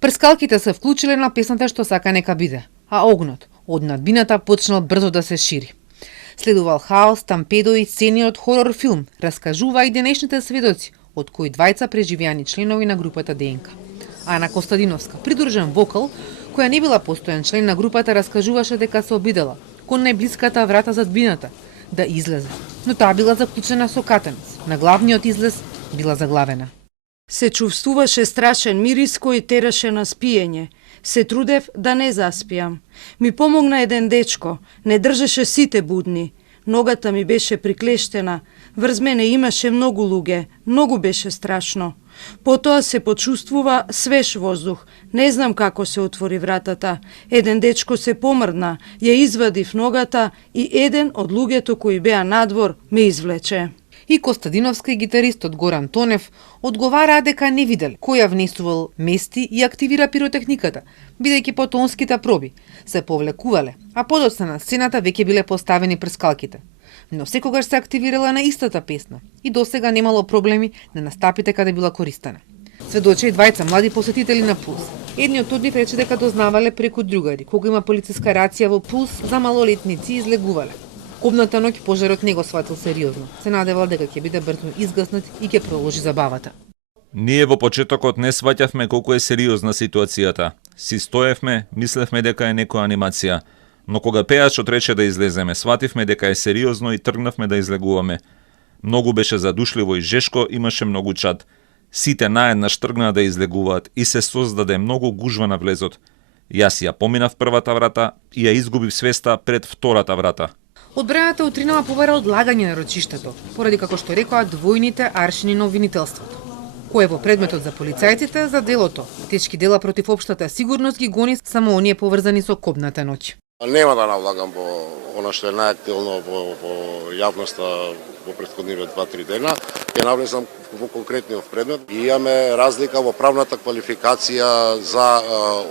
Прскалките се вклучиле на песната што сака нека биде, а огнот од надбината почнал брзо да се шири. Следувал хаос, тампедо и сцени од хорор филм, раскажува и денешните сведоци, од кои двајца преживеани членови на групата ДНК. Ана Костадиновска, придружен вокал, која не била постојан член на групата, раскажуваше дека се обидела кон најблиската врата за дбината да излезе, но таа била заклучена со катанец. На главниот излез била заглавена. Се чувствуваше страшен мирис кој тераше на спиење. Се трудев да не заспијам. Ми помогна еден дечко, не држеше сите будни. Ногата ми беше приклештена, врз мене имаше многу луѓе, многу беше страшно. Потоа се почувствува свеж воздух. Не знам како се отвори вратата. Еден дечко се помрдна, ја извадив ногата и еден од луѓето кои беа надвор ме извлече. И Костадиновска и гитаристот Горан Тонев одговараа дека не видел кој ја внесувал мести и активира пиротехниката, бидејќи потонските проби се повлекувале, а подоцна на сцената веќе биле поставени прскалките. Но секогаш се активирала на истата песна и досега немало проблеми на настапите каде била користена. Сведочи и двајца млади посетители на Пулс. Едниот од нив рече дека дознавале преку другари, кога има полициска рација во Пулс за малолетници излегувале. Кобната ноќ пожарот не го сватил сериозно. Се надевал дека ќе биде брзо изгаснат и ќе продолжи забавата. Ние во почетокот не сваќавме колку е сериозна ситуацијата. Си стоевме, мислевме дека е некоја анимација. Но кога пејачот рече да излеземе, свативме дека е сериозно и тргнавме да излегуваме. Многу беше задушливо и жешко, имаше многу чад. Сите наеднаш тргнаа да излегуваат и се создаде многу гужва на влезот. Јас ја поминав првата врата и ја изгубив свеста пред втората врата. Одбраната утринава побара одлагање на рочиштето, поради како што рекоа двојните аршини на обвинителството. Кој е во предметот за полицајците за делото? Тешки дела против општата сигурност ги гони само оние поврзани со кобната ноќ. Нема да навлагам во она што е најактуелно во јавноста во претходниве 2-3 дена. Ќе навлезам во конкретниот предмет. Имаме разлика во правната квалификација за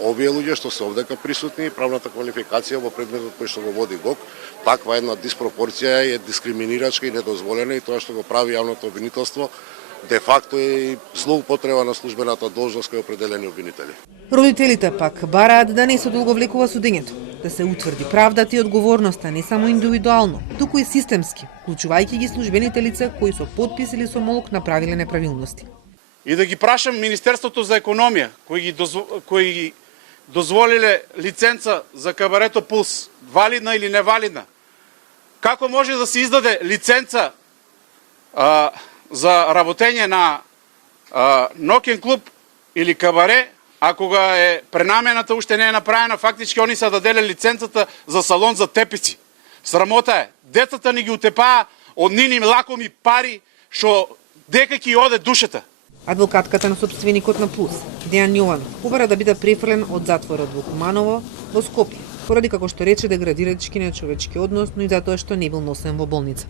овие луѓе што се овдека присутни, правната квалификација во предметот кој што го води ГОК. Таква една диспропорција е дискриминирачка и недозволена и тоа што го прави јавното обвинителство де факто е злоупотреба на службената должност кој определени обвинители. Родителите пак бараат да не се одолговлекува судењето, да се утврди правдата и одговорноста не само индивидуално, туку и системски, вклучувајќи ги службените лица кои со потпис или со молок направиле неправилности. И да ги прашам Министерството за економија, кои ги дозволиле лиценца за кабарето Пулс, валидна или невалидна. Како може да се издаде лиценца за работење на ноќен клуб или кабаре, а кога е пренамената уште не е направена, фактички они са даделе лиценцата за салон за тепици. Срамота е. Децата ни ги утепаа од нини лакоми пари, што дека ќе оде душата. Адвокатката на сопственикот на Пулс, Дејан Јованов, побара да биде префрлен од затворот во Куманово во Скопје, поради како што рече деградирачки нечовечки однос, но и затоа што не бил носен во болница.